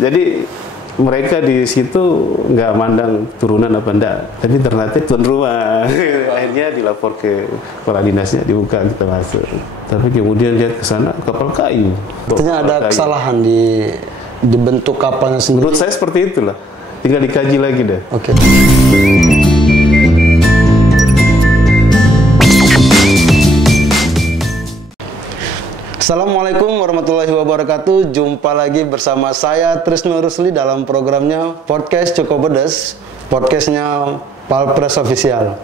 Jadi mereka di situ nggak mandang turunan apa enggak, tapi ternyata tuan rumah. Akhirnya dilapor ke kepala dinasnya, dibuka, kita masuk. Tapi kemudian lihat ke sana kapal kayu. Artinya ada kesalahan di bentuk kapalnya sendiri. Menurut saya seperti itulah. Tinggal dikaji lagi deh. Oke. Assalamualaikum warahmatullahi wabarakatuh. Jumpa lagi bersama saya Trisno Rusli dalam programnya Podcast Cukup Pedes, podcastnya Palpres Official.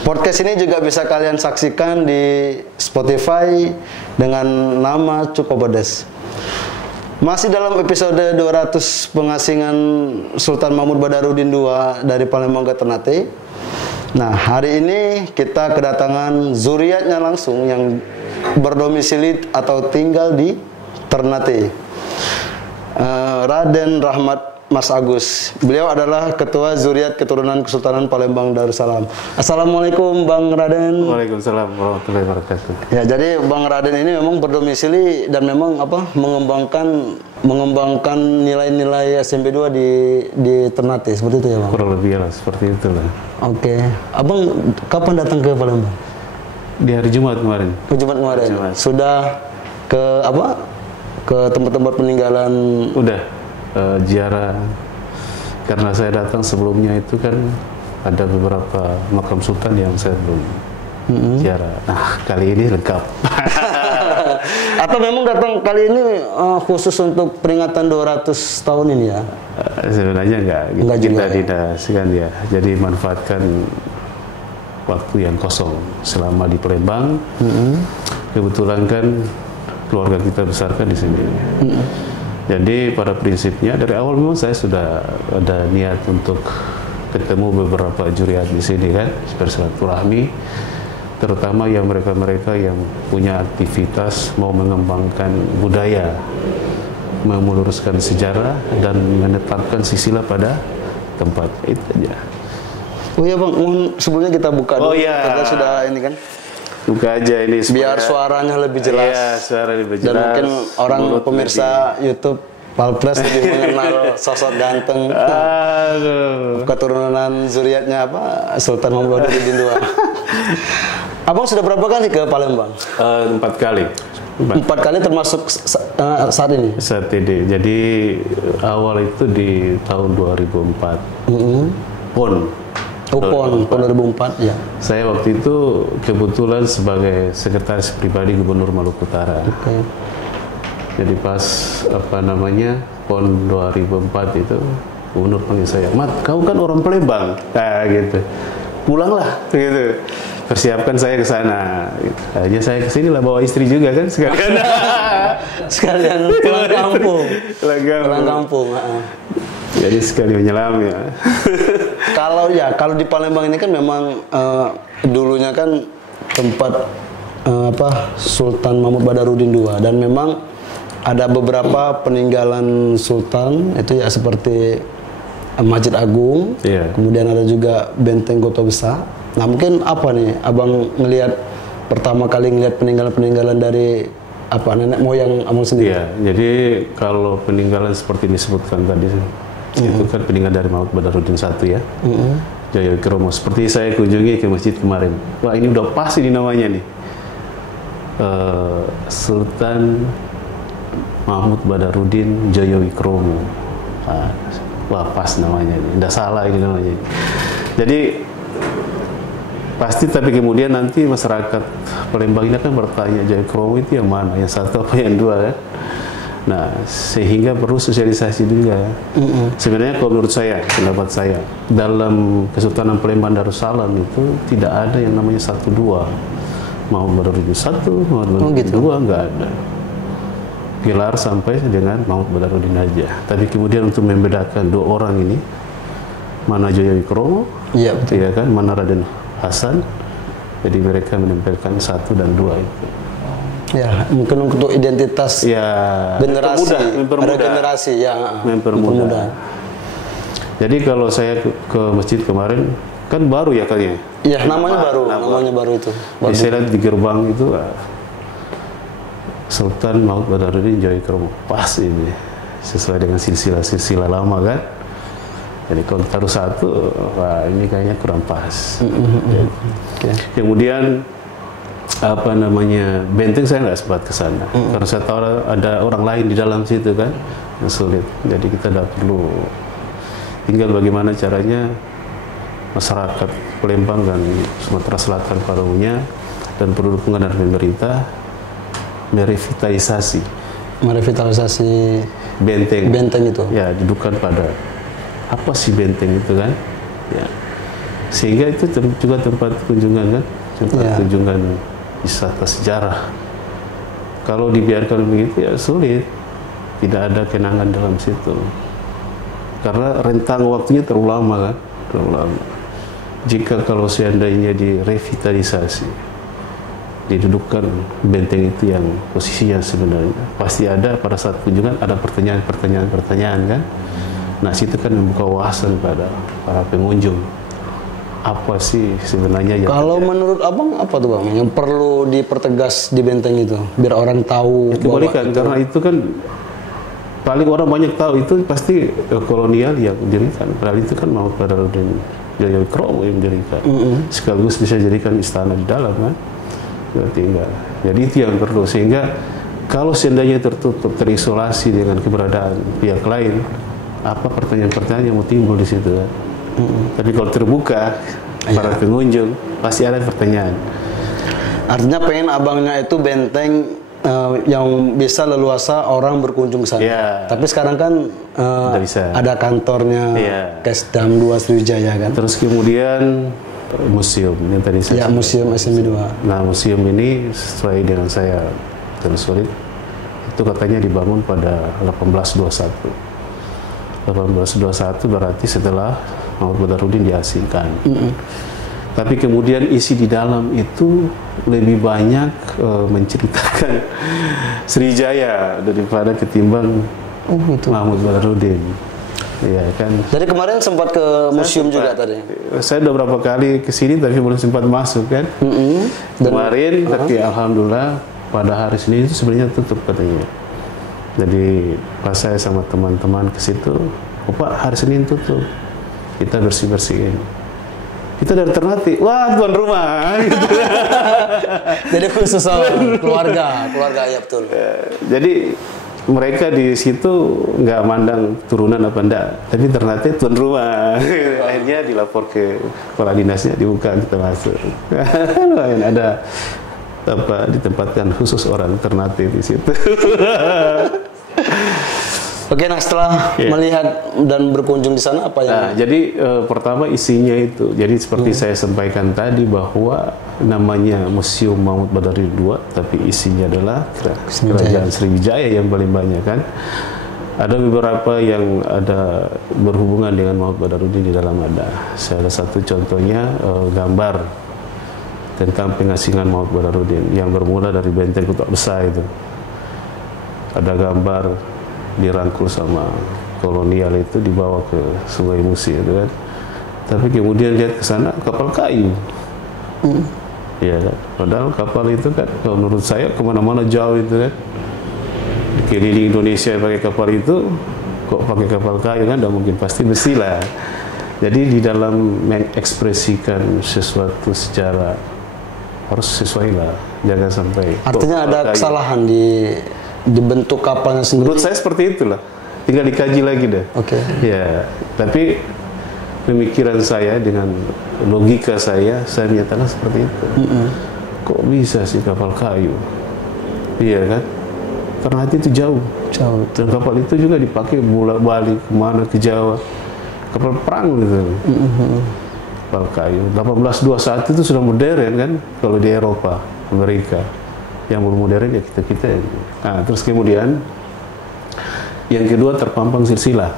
Podcast ini juga bisa kalian saksikan di Spotify dengan nama Cukup Pedes. Masih dalam episode 200 pengasingan Sultan Mahmud Badarudin II dari Palembang ke Ternate. Nah, hari ini kita kedatangan zuriatnya langsung yang berdomisili atau tinggal di Ternate, Raden Rahmat Mas Agus. Beliau adalah ketua zuriat keturunan Kesultanan Palembang Darussalam. Assalamualaikum Bang Raden. Waalaikumsalam warahmatullahi wabarakatuh. Ya, jadi Bang Raden ini memang berdomisili dan memang mengembangkan nilai-nilai SMP 2 di Ternate, seperti itu ya Bang? Kurang lebih lah seperti itulah. Oke. Abang kapan datang ke Palembang? Di hari Jumat kemarin. Jumat kemarin. Jumat. Sudah ke apa? Ke tempat-tempat peninggalan. Udah ziarah. Karena saya datang sebelumnya itu kan ada beberapa makam sultan yang saya belum ziarah. Nah, kali ini lengkap. Atau memang datang kali ini khusus untuk peringatan 200 tahun ini ya? Sebenarnya enggak Enggak kita juga, ya? dinasikan ya. Jadi manfaatkan waktu yang kosong selama di Palembang. Kebetulan kan keluarga kita besarkan di sini. Jadi pada prinsipnya dari awal memang saya sudah ada niat untuk ketemu beberapa juriat di sini kan, bersilaturahmi, terutama yang mereka-mereka yang punya aktivitas mau mengembangkan budaya, meluruskan sejarah dan menetapkan silsilah pada tempat itu aja. Oh iya Bang, sebelumnya kita buka dulu. Oh iya. Kita sudah ini kan. Buka aja ini Biar suaranya lebih jelas. Iya, suara lebih jelas. Dan mungkin orang pemirsa YouTube Palpres lebih mengenal sosok ganteng. Aduh. Keturunan zuriatnya apa? Sultan Mahmud Badarudin II. Abang sudah berapa kali ke Palembang? 4 kali. 4 kali termasuk saat ini? Saat ini. Jadi awal itu di tahun 2004. PON. PON 2004 ya. Saya waktu itu kebetulan sebagai sekretaris pribadi Gubernur Maluku Utara. Oke. Jadi pas PON 2004 itu Gubernur panggil saya, "Mat, kau kan orang Palembang." Nah, gitu. Pulanglah gitu. Persiapkan saya ke sana. Gitu. Akhirnya saya ke sini lah bawa istri juga kan sekalian. Sekalian pulang kampung. Pulang kampung. Jadi sekali menyelam ya. Kalau di Palembang ini kan memang dulunya kan tempat Sultan Mahmud Badarudin II, dan memang ada beberapa peninggalan sultan itu ya, seperti Masjid Agung, kemudian ada juga Benteng Kota Besar. Nah, mungkin apa nih Abang pertama kali ngelihat peninggalan-peninggalan dari nenek moyang Abang sendiri? Iya, jadi kalau peninggalan seperti disebutkan tadi itu kan peninggalan dari Mahmud Badarudin I ya. Jaya Kromo. Seperti saya kunjungi ke masjid kemarin. Wah, ini udah pas ini namanya nih. Sultan Mahmud Badarudin Jayawikromo. Wah, pas namanya ini. Nggak salah ini namanya. Jadi pasti, tapi kemudian nanti masyarakat Palembang ini akan bertanya, Jayawikromo itu yang mana? Yang satu apa yang dua kan? Nah, sehingga perlu sosialisasi juga. Sebenarnya kalau menurut saya, pendapat saya, dalam Kesultanan Palembang Darussalam itu tidak ada yang namanya 1-2. Mahmud Badarudin I, Mahmud Badarudin II, nggak ada. Gelar sampai dengan Mahmud Badarudin aja. Tapi kemudian untuk membedakan dua orang ini, mana Jayawikromo, ya kan, mana Raden Hasan, jadi mereka menempelkan 1 dan 2 itu. Ya, mungkin untuk identitas generasi, ada generasi yang mempermudah. Jadi kalau saya ke masjid kemarin, kan baru ya kayaknya. Iya, namanya baru itu. Saya lihat di gerbang itu Sultan Mahmud Badarudin Jayawikromo, pas ini. sesuai dengan silsilah lama kan. Jadi kalau taruh satu, wah ini kayaknya kurang pas. Kemudian apa namanya, benteng saya nggak sempat ke sana karena saya tahu ada orang lain di dalam situ kan, yang sulit. Jadi kita tidak perlu, tinggal bagaimana caranya masyarakat Palembang dan Sumatera Selatan pada umumnya dan perlu dukungan dari pemerintah merevitalisasi benteng itu. Ya, dudukan pada apa sih benteng itu kan, ya, sehingga itu juga tempat kunjungan kan, kunjungan wisata sejarah. Kalau dibiarkan begitu ya sulit, tidak ada kenangan dalam situ karena rentang waktunya terlalu lama kan, terlalu lama. Jika kalau seandainya direvitalisasi, didudukan benteng itu yang posisinya sebenarnya pasti ada pada saat kunjungan ada pertanyaan kan. Nah, situ kan membuka wawasan pada para pengunjung. Apa sih sebenarnya yang kalau terjadi? Menurut Abang apa tuh Bang yang perlu dipertegas di benteng itu biar orang tahu? Itu balikan karena itu kan paling orang banyak tahu itu pasti kolonial yang didirikan. Padahal itu kan Mahmud Badarudin Jayawikromo yang didirikan. Sekaligus bisa jadikan istana di dalam kan. Berarti enggak. Jadi itu yang perlu, sehingga kalau seandainya tertutup, terisolasi dengan keberadaan pihak lain, apa pertanyaan-pertanyaan yang mau timbul di situ kan? Tapi kalau terbuka, para pengunjung pasti ada pertanyaan. Artinya pengen abangnya itu benteng yang bisa leluasa orang berkunjung ke sana. Tapi sekarang kan ada kantornya Kesdam 2 Sriwijaya kan. Terus kemudian museum yang tadi saya museum SMB 2. Nah, museum ini sesuai dengan saya telusuri itu katanya dibangun pada 1821 berarti setelah Mahmud Badarudin diasingkan. Tapi kemudian isi di dalam itu lebih banyak menceritakan Sriwijaya daripada ketimbang Mahmud Badarudin. Iya kan. Jadi kemarin sempat ke museum juga tadi. Saya udah berapa kali ke sini tapi belum sempat masuk kan. Kemarin tapi alhamdulillah pada hari Senin itu sebenarnya tutup katanya. Jadi pas saya sama teman-teman ke situ, Pak hari Senin tutup. Kita bersih-bersihin. Kita dari Ternate, wah tuan rumah. Gitu. Jadi khusus keluarga ya betul. Jadi mereka di situ nggak mandang turunan apa enggak, tapi Ternate tuan rumah. Akhirnya dilapor ke kepala dinasnya, dibuka kita masuk. Ada apa ditempatkan khusus orang Ternate di situ. Oke, nah setelah melihat dan berkunjung di sana apa yang? Nah, jadi pertama isinya itu, jadi seperti saya sampaikan tadi bahwa namanya Museum Mahmud Badarudin II, tapi isinya adalah Kerajaan Sriwijaya yang paling banyak kan. Ada beberapa yang ada berhubungan dengan Mahmud Badarudin di dalam ada. Salah satu contohnya gambar tentang pengasingan Mahmud Badarudin yang bermula dari benteng Kutak Besar itu. Ada gambar dirangkul sama kolonial itu dibawa ke Sungai Musi itu kan. Tapi kemudian lihat ke sana kapal kayu. Ya kan? Padahal kapal itu kan kalau menurut saya kemana-mana jauh itu kan. Keliling Indonesia pakai kapal itu, kok pakai kapal kayu kan? Tidak mungkin, pasti besi lah. Jadi di dalam mengekspresikan sesuatu secara harus sesuai lah, jangan sampai. Artinya ada kesalahan di bentuk kapalnya sendiri. Menurut saya seperti itulah, tinggal dikaji lagi deh. Ya, tapi pemikiran saya dengan logika saya menyatakan seperti itu. Kok bisa sih kapal kayu? Iya kan? Karena itu jauh. Dan kapal itu juga dipakai bolak-balik kemana ke Jawa. Kapal perang gitu. Kapal kayu. 1821 itu sudah modern kan? Kalau di Eropa, Amerika. Yang belum modern ya kita. Nah, terus kemudian yang kedua terpampang silsilah.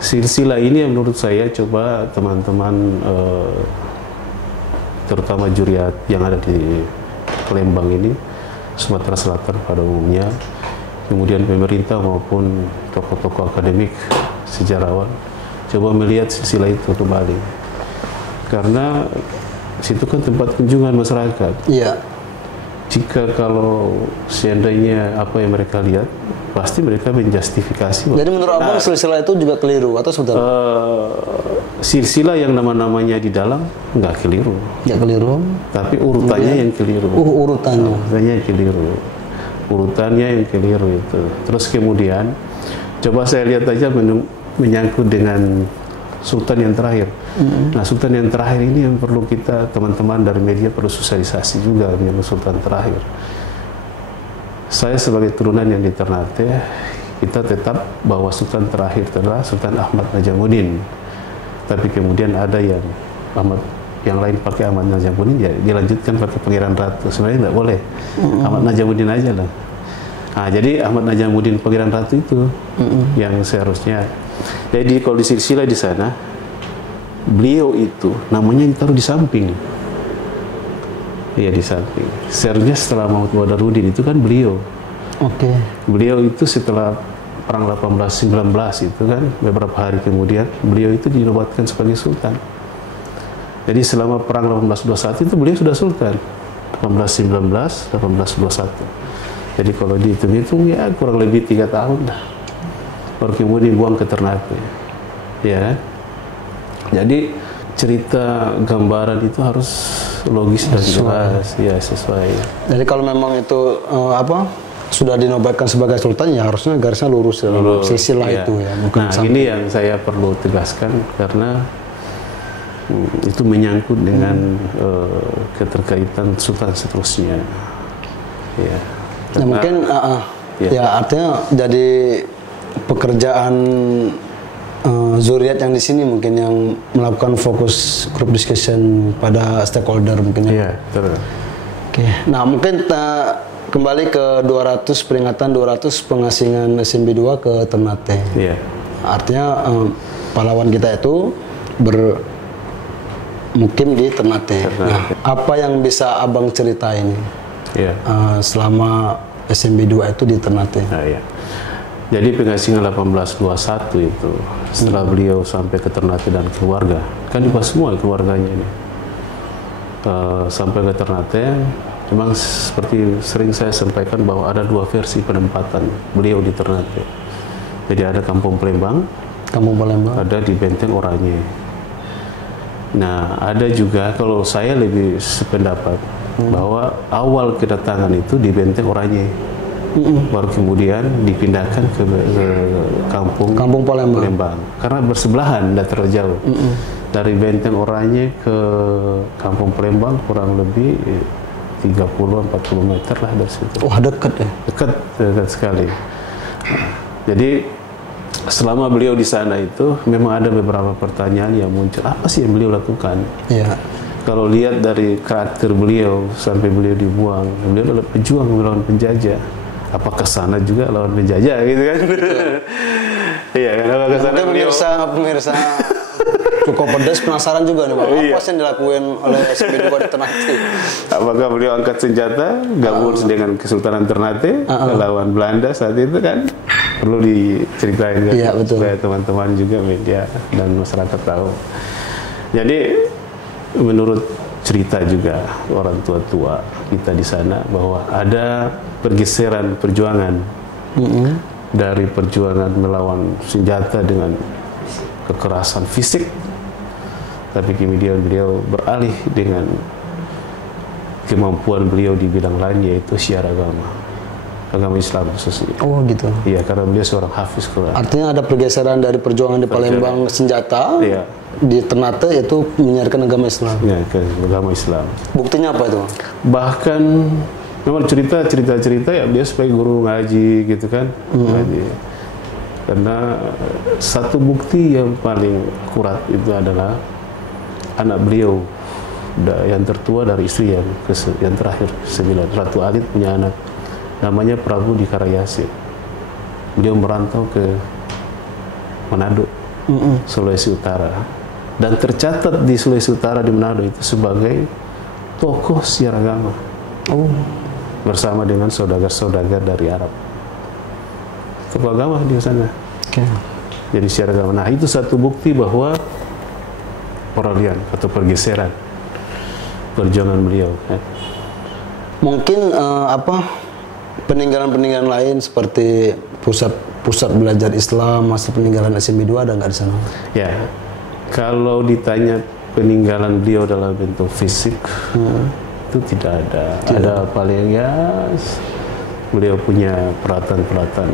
Silsilah ini yang menurut saya coba teman-teman terutama juriat yang ada di Palembang ini, Sumatera Selatan pada umumnya, kemudian pemerintah maupun tokoh-tokoh akademik, sejarawan, coba melihat silsilah itu kembali. Karena situ kan tempat kunjungan masyarakat. Iya. jika kalau seandainya apa yang mereka lihat, pasti mereka menjustifikasi. Jadi menurut Abang silsilah itu juga keliru atau sebentar? Silsilah yang nama-namanya di dalam nggak keliru. Nggak keliru. Tapi urutannya yang keliru. Urutannya. Urutannya yang keliru. Urutannya yang keliru itu. Terus kemudian, coba saya lihat aja menyangkut dengan sultan yang terakhir. Nah, sultan yang terakhir ini yang perlu kita, teman-teman dari media perlu sosialisasi juga dengan sultan terakhir. Saya sebagai turunan yang di Ternate, kita tetap bahwa sultan terakhir adalah Sultan Ahmad Najamuddin. Tapi kemudian ada yang lain pakai Ahmad Najamuddin, ya dilanjutkan pakai Pangeran Ratu. Sebenarnya nggak boleh. Ahmad Najamuddin aja lah. Nah, jadi Ahmad Najamuddin Pangeran Ratu itu yang seharusnya. Jadi kalau di silsilah di sana, beliau itu namanya ditaruh di samping. Iya, di samping. Seharusnya setelah Mahmud Badarudin itu kan beliau. Oke. Beliau itu setelah perang 1819 itu kan beberapa hari kemudian beliau itu dinobatkan sebagai sultan. Jadi selama perang 1821 itu beliau sudah sultan. 1819, 1821. Jadi kalau dihitung-hitung ya kurang lebih 3 tahun lah. Baru kemudian dibuang ke Ternate. Ya kan? Jadi cerita gambaran itu harus logis dan jelas, ya sesuai. Jadi kalau memang itu sudah dinobatkan sebagai sultan, ya harusnya garisnya lurus dalam silsilah ya. itu ya. Bukan nah, ini yang saya perlu tegaskan karena itu menyangkut dengan keterkaitan sultan seterusnya. Ya. Nah, mungkin ya artinya jadi pekerjaan zuriat yang di sini mungkin yang melakukan fokus group discussion pada stakeholder mungkin. Iya, betul. Oke. Nah, mungkin kembali ke 200 peringatan 200 pengasingan SMB 2 ke Ternate. Iya. Artinya pahlawan kita itu bermukim di Ternate. Nah, apa yang bisa Abang ceritain selama SMB 2 itu di Ternate? Nah, iya. Jadi pengasingan 1821 itu setelah beliau sampai ke Ternate dan keluarga, kan dibahas semua keluarganya ini. Sampai ke Ternate, memang seperti sering saya sampaikan bahwa ada 2 versi penempatan beliau di Ternate. Jadi ada Kampung Palembang, ada di Benteng Oranye. Nah, ada juga kalau saya lebih sependapat bahwa awal kedatangan itu di Benteng Oranye. Baru kemudian dipindahkan ke Kampung Palembang. Karena bersebelahan, tidak terlalu jauh. Dari Benteng Oranye ke Kampung Palembang kurang lebih 30-40 meter lah dari situ. Wah, dekat ya? Dekat sekali. Jadi selama beliau di sana itu memang ada beberapa pertanyaan yang muncul. Apa sih yang beliau lakukan? Iya. Kalau lihat dari karakter beliau sampai beliau dibuang, beliau adalah pejuang melawan penjajah. Apakah sana juga lawan penjajah gitu kan? Iya kan? Apakah sana pemirsa cukup pedas penasaran juga nih Bang. Apa sih yang dilakuin oleh SMB 2 di Ternate? Apakah beliau angkat senjata gabung dengan Kesultanan Ternate lawan Belanda saat itu kan? Perlu diceritain kan? Iya, betul. Supaya teman-teman juga media dan masyarakat tahu. Jadi menurut cerita juga orang tua-tua kita di sana bahwa ada pergeseran perjuangan dari perjuangan melawan senjata dengan kekerasan fisik, tapi kemudian beliau beralih dengan kemampuan beliau di bidang lain, yaitu syiar agama Islam khususnya. Oh gitu. Iya, karena beliau seorang hafiz Quran. Artinya ada pergeseran dari perjuangan di Palembang senjata di Ternate itu menyiarkan agama Islam. Iya, ke agama Islam. Buktinya apa itu? Bahkan memang cerita ya dia sebagai guru ngaji gitu kan, ngaji. Karena satu bukti yang paling kuat itu adalah anak beliau yang tertua dari istri yang terakhir 9, Ratu Alit punya anak namanya Prabu di Karayasin. Beliau merantau ke Manado, Sulawesi Utara, dan tercatat di Sulawesi Utara di Manado itu sebagai tokoh syiar agama. Bersama dengan saudagar-saudagar dari Arab. Tokoh agama di sana. Jadi syiar agama. Nah, itu satu bukti bahwa peralihan atau pergeseran perjuangan beliau. Mungkin peninggalan-peninggalan lain seperti pusat belajar Islam, hasil peninggalan SMB 2 ada nggak di sana? Ya, kalau ditanya peninggalan beliau dalam bentuk fisik, itu tidak ada. Ada paling ya beliau punya peralatan-peralatan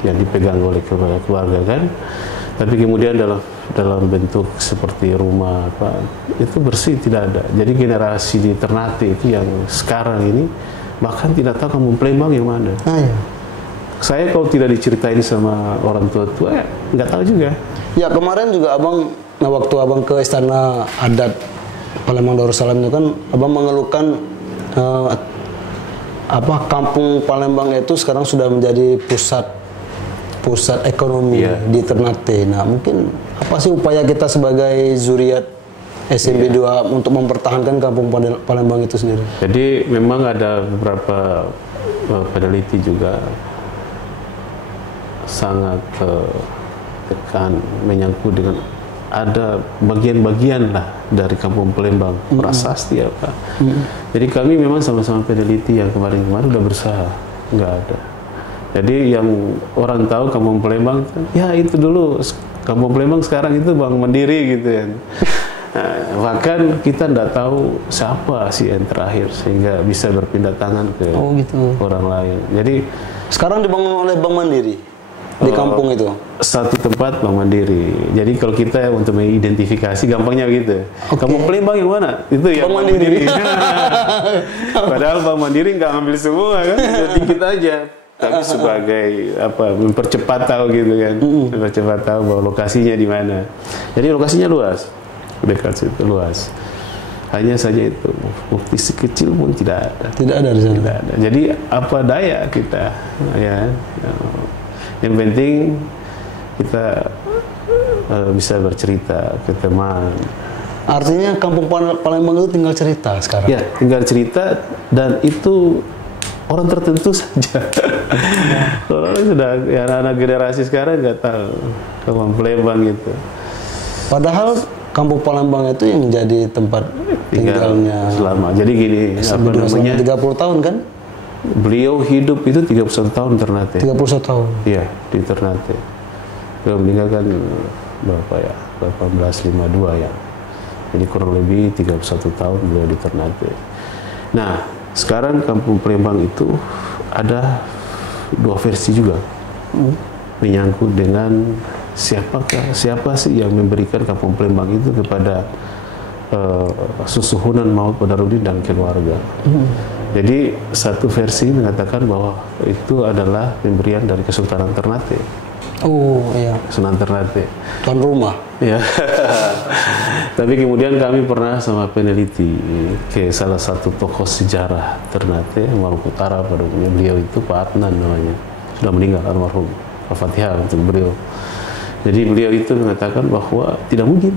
yang dipegang oleh keluarga kan. Tapi kemudian dalam bentuk seperti rumah itu bersih tidak ada. Jadi generasi di Ternate itu yang sekarang ini bahkan tidak tahu kampung Palembang yang mana. Iya. Saya kalau tidak diceritain sama orang tua-tua nggak tahu juga. Ya kemarin juga waktu abang ke istana adat Palembang Darussalam itu kan abang mengeluhkan kampung Palembang itu sekarang sudah menjadi pusat ekonomi di Ternate. Nah, mungkin apa sih upaya kita sebagai zuriat SMB 2 untuk mempertahankan kampung Palembang itu sendiri? Jadi memang ada beberapa peneliti juga sangat tekan menyangkut dengan ada bagian-bagian lah dari kampung Palembang prasasti apa. Jadi kami memang sama-sama peneliti yang kemarin-kemarin udah berusaha, nggak ada. Jadi yang orang tahu kampung Palembang, ya itu dulu kampung Palembang, sekarang itu Bank Mandiri gitu ya. Nah, bahkan kita tidak tahu siapa sih yang terakhir sehingga bisa berpindah tangan ke orang lain. Jadi sekarang dibangun oleh Bank Mandiri di kampung itu. Satu tempat Bank Mandiri. Jadi kalau kita untuk mengidentifikasi gampangnya gitu. Kampung Palembang yang mana? Itu ya Bank Mandiri. Padahal Bank Mandiri nggak ambil semua kan, dikit aja. Tapi sebagai mempercepat tahu gitu kan, mempercepat tahu bahwa lokasinya di mana. Jadi lokasinya luas, dekat situ luas. Hanya saja itu bukti sekecil pun tidak ada. Tidak ada di sana. Tidak ada. Jadi apa daya kita, ya. Yang penting kita bisa bercerita ke teman. Artinya kampung Palembang itu tinggal cerita sekarang. Ya, tinggal cerita dan itu orang tertentu saja. Orang sudah ya, anak generasi sekarang nggak tahu kampung Palembang itu. Padahal kampung Palembang itu yang jadi tempat tinggalnya selama. Jadi gini, apa namanya? 30 tahun kan? Beliau hidup itu 31 tahun Ternate. 31 tahun. Iya, di Ternate. Beliau meninggal kan berapa ya? 1852 ya. Jadi kurang lebih 31 tahun beliau di Ternate. Nah, sekarang kampung Palembang itu ada dua versi juga. Menyangkut dengan siapa sih yang memberikan kampung Palembang itu kepada Susuhunan Maut Badarudin dan keluarga. Jadi satu versi mengatakan bahwa itu adalah pemberian dari Kesultanan Ternate. Oh iya. Kesultanan Ternate. Tuan rumah. Ya. Tapi kemudian kami pernah sama peneliti ke salah satu tokoh sejarah Ternate, Maluku Utara pada umumnya. Beliau itu Pak Adnan namanya. Sudah meninggal almarhum. Al-Fatihah untuk beliau. Jadi beliau itu mengatakan bahwa tidak mungkin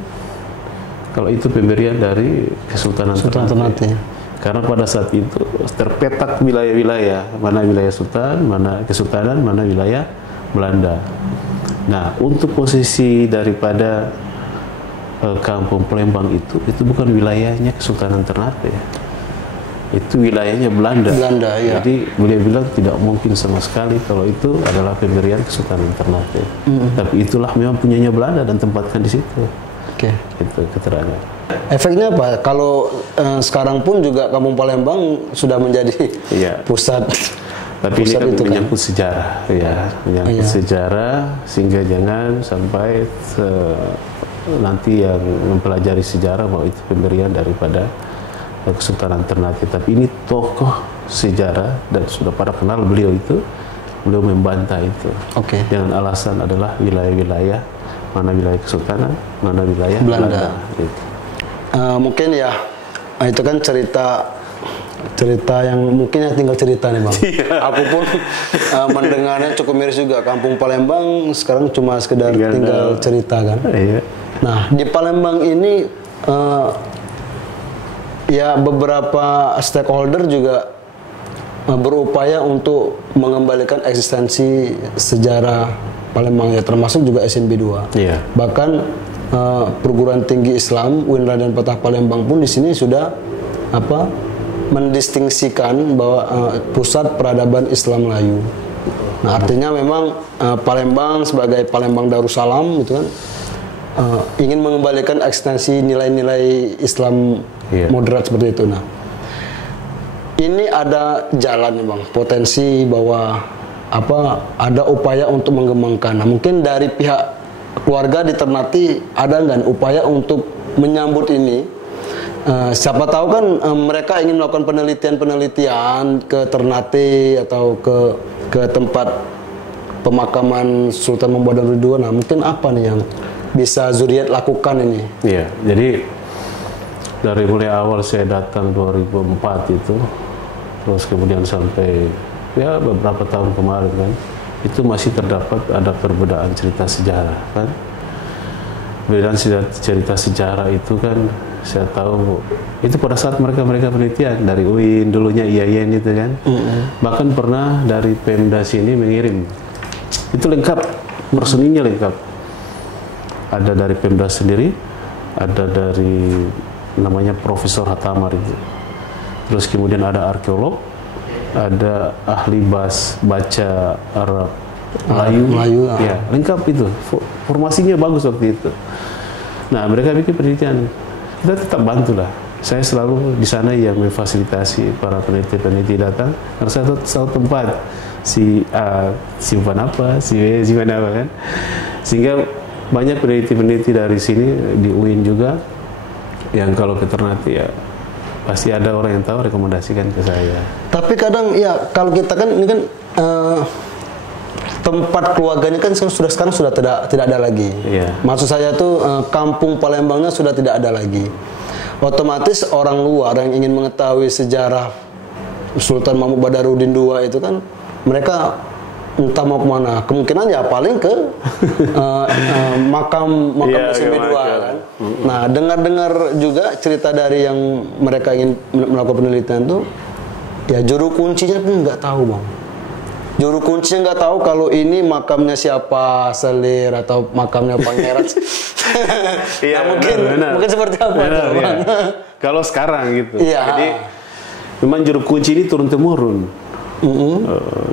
kalau itu pemberian dari Kesultanan Ternate. Karena pada saat itu terpetak wilayah-wilayah, mana wilayah Sultan, mana Kesultanan, mana wilayah Belanda. Nah, untuk posisi daripada kampung Palembang itu bukan wilayahnya Kesultanan Ternate, itu wilayahnya Belanda. Ya. Jadi beliau bilang tidak mungkin sama sekali kalau itu adalah pemberian Kesultanan Ternate. Tapi itulah memang punyanya Belanda dan tempatkan di situ. Itu keterangan. Efeknya apa? Kalau sekarang pun juga kampung Palembang sudah menjadi pusat. Tapi ini kan menyangkut sejarah, ya, menyangkut sejarah, sehingga jangan sampai nanti yang mempelajari sejarah bahwa itu pemberian daripada Kesultanan Ternate. Tapi ini tokoh sejarah dan sudah pada kenal beliau itu, beliau membantah itu. Dengan alasan adalah wilayah-wilayah, mana wilayah Kesultanan, mana wilayah Belanda. Gitu. Mungkin ya itu kan cerita yang mungkin ya tinggal cerita nih Bang. Aku pun mendengarnya cukup miris juga. Kampung Palembang sekarang cuma sekedar tinggal cerita kan. Nah di Palembang ini ya beberapa stakeholder juga berupaya untuk mengembalikan eksistensi sejarah Palembang ya, termasuk juga SMB 2. Bahkan perguruan tinggi Islam UIN Raden Patah Palembang pun di sini sudah mendistingsikan bahwa pusat peradaban Islam Melayu. Nah, artinya memang Palembang sebagai Palembang Darussalam gitu kan ingin mengembalikan ekstensi nilai-nilai Islam moderat seperti itu. Nah, ini ada jalan nih Bang, potensi bahwa ada upaya untuk mengembangkan. Nah, mungkin dari pihak keluarga di Ternate ada nggak upaya untuk menyambut ini? Siapa tahu kan mereka ingin melakukan penelitian ke Ternate atau ke tempat pemakaman Sultan Mahmud Badarudin II. Nah, mungkin apa nih yang bisa Zuriat lakukan ini? Iya, jadi dari mulai awal saya datang 2004 itu, terus kemudian sampai ya beberapa tahun kemarin kan, itu masih terdapat ada perbedaan cerita sejarah kan. Perbedaan cerita sejarah itu kan saya tahu itu pada saat mereka penelitian dari UIN dulunya IAIN itu kan, bahkan pernah dari Pemda sini mengirim, itu lengkap, personilnya lengkap, ada dari Pemda sendiri, ada dari namanya Profesor Hatamar itu, terus kemudian ada arkeolog, ada ahli baca Arab Melayu, ya lengkap itu, formasinya bagus waktu itu. Nah, mereka bikin penelitian, kita tetap bantu lah. Saya selalu di sana yang memfasilitasi para peneliti datang, karena saya tahu tempat si A simpan apa, si B simpan apa kan, sehingga banyak peneliti dari sini di UIN juga yang kalau ke Ternate ya pasti ada orang yang tahu rekomendasikan ke saya. Tapi kadang ya kalau kita kan ini kan tempat keluarganya kan sekarang sudah tidak ada lagi. Iya. Maksud saya tuh kampung Palembangnya sudah tidak ada lagi. Otomatis orang luar yang ingin mengetahui sejarah Sultan Mahmud Badarudin II itu kan mereka entah mau kemana. Kemungkinan ya paling ke makam SMB 2 kan. Nah, dengar juga cerita dari yang mereka ingin melakukan penelitian tuh, ya juru kuncinya pun nggak tahu Bang. Juru kuncinya nggak tahu kalau ini makamnya siapa, Selir atau makamnya Pangeran. Iya, nah, mungkin seperti apa? Iya. Kalau sekarang gitu. Iya. Jadi memang juru kunci ini turun temurun.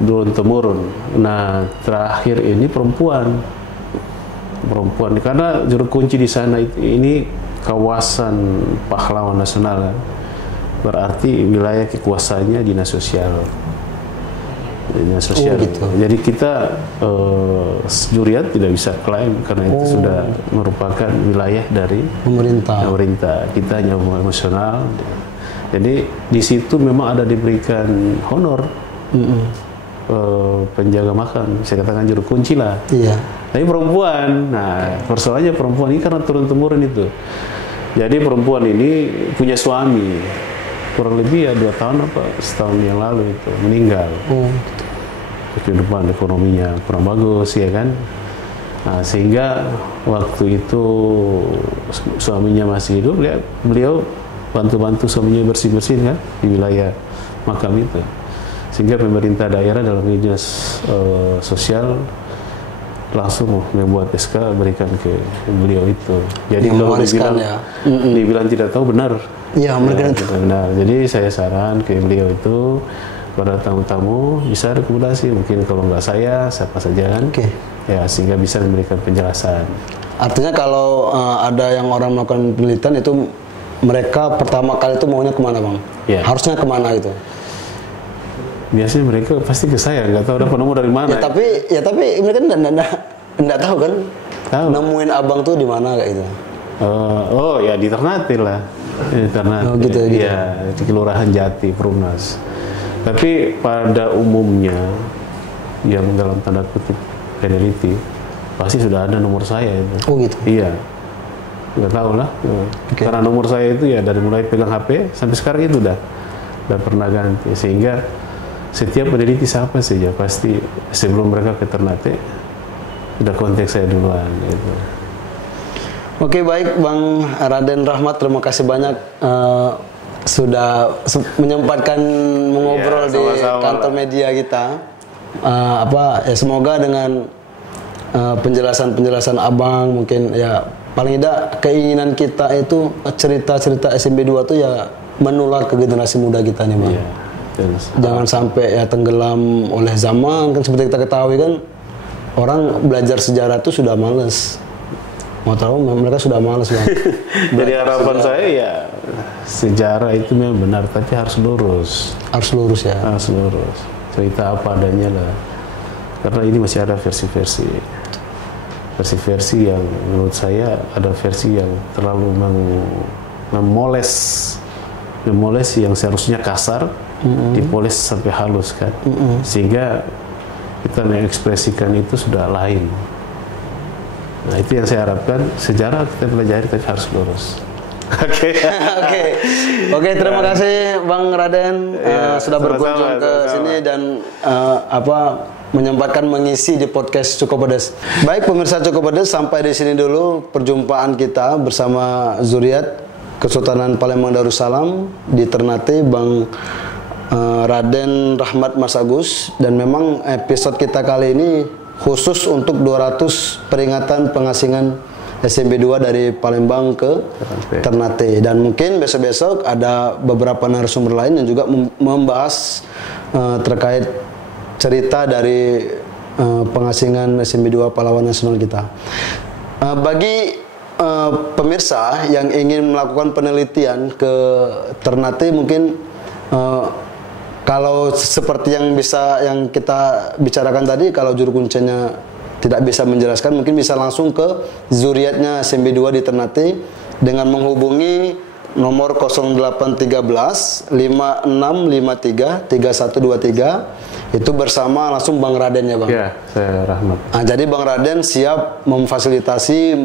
Turun temurun. Nah, terakhir ini perempuan karena juru kunci di sana ini kawasan pahlawan nasional, berarti wilayah kekuasaannya dinas sosial. Gitu. Jadi kita Zuriat tidak bisa klaim karena itu sudah merupakan wilayah dari pemerintah. Kita hanya emosional. Jadi di situ memang ada diberikan honor penjaga makam, saya katakan juru kunci lah. Iya. Tapi perempuan, nah persoalannya perempuan ini karena turun temurun itu. Jadi perempuan ini punya suami, kurang lebih ya 2 tahun setahun yang lalu itu meninggal. Kehidupan ekonominya kurang bagus ya kan. Nah, sehingga waktu itu suaminya masih hidup, beliau bantu suaminya bersih-bersih kan di wilayah makam itu. Sehingga pemerintah daerah dalam dinas sosial langsung membuat SK berikan ke beliau itu. Jadi kalau dibilang tidak tahu benar. Iya, benar. Jadi saya saran ke beliau itu pada tamu-tamu bisa rekomendasi, mungkin kalau nggak saya siapa saja kan. Ya, sehingga bisa memberikan penjelasan. Artinya kalau ada yang orang melakukan penelitian itu mereka pertama kali itu maunya kemana Bang? Ya. Harusnya kemana gitu? Biasanya mereka pasti ke saya, nggak tahu dapat nomor dari mana. Ya tapi mereka nggak tahu kan? Tahu. Nemuin abang tuh di mana kayak gitu? Ya di Ternate lah. Di Ternate. Gitu. Ya, di Kelurahan Jati, Perumnas. Tapi pada umumnya yang dalam tanda kutip peneliti pasti sudah ada nomor saya itu. Oh gitu. Iya. Nggak tahu lah. Karena nomor saya itu ya dari mulai pegang HP sampai sekarang itu udah pernah ganti, sehingga setiap peneliti siapa saja pasti sebelum mereka ke Ternate udah kontak saya duluan gitu. Oke, baik Bang Raden Rahmat, terima kasih banyak sudah menyempatkan mengobrol di kantor media kita. Semoga dengan penjelasan Abang mungkin ya paling tidak keinginan kita itu cerita-cerita SMB 2 itu ya menular ke generasi muda kita nih Bang. Iya. Jangan sampai ya tenggelam oleh zaman, kan seperti kita ketahui kan orang belajar sejarah itu sudah males. Mau tahu mereka sudah males Bang. Jadi harapan saya ya sejarah itu memang benar, tapi harus lurus. Harus lurus ya. Harus lurus. Cerita apa adanya lah. Karena ini masih ada versi-versi yang menurut saya ada versi yang terlalu memoles yang seharusnya kasar, dipoles sampai halus kan. Sehingga kita mengekspresikan itu sudah lain. Nah itu yang saya harapkan, sejarah kita pelajari tapi harus lurus. Oke, terima kasih Bang Raden sudah berkunjung ke sini dan menyempatkan mengisi di podcast Cukup Pedas. Baik pemirsa Cukup Pedas, sampai di sini dulu perjumpaan kita bersama Zuriat Kesultanan Palembang Darussalam di Ternate, Bang Raden Rahmat Mas Agus. Dan memang episode kita kali ini khusus untuk 200 peringatan pengasingan SMP 2 dari Palembang ke Ternate. Dan mungkin besok-besok ada beberapa narasumber lain yang juga membahas terkait cerita dari pengasingan SMP 2 pahlawan nasional kita. Bagi pemirsa yang ingin melakukan penelitian ke Ternate, mungkin kalau seperti yang kita bicarakan tadi, kalau juru kuncinya tidak bisa menjelaskan, mungkin bisa langsung ke Zuriatnya SMP 2 di Ternate dengan menghubungi nomor 0813 5653 3123, itu bersama langsung Bang Raden ya Bang? Ya, saya Rahmat. Nah, jadi Bang Raden siap memfasilitasi,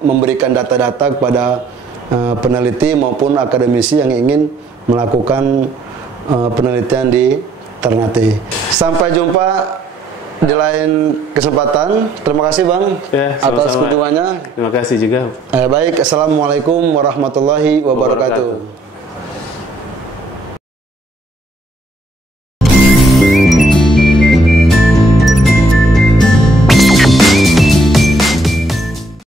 memberikan data-data kepada peneliti maupun akademisi yang ingin melakukan penelitian di Ternate. Sampai jumpa di lain kesempatan. Terima kasih Bang atas kunjungannya. Terima kasih juga. Baik, assalamualaikum warahmatullahi wabarakatuh.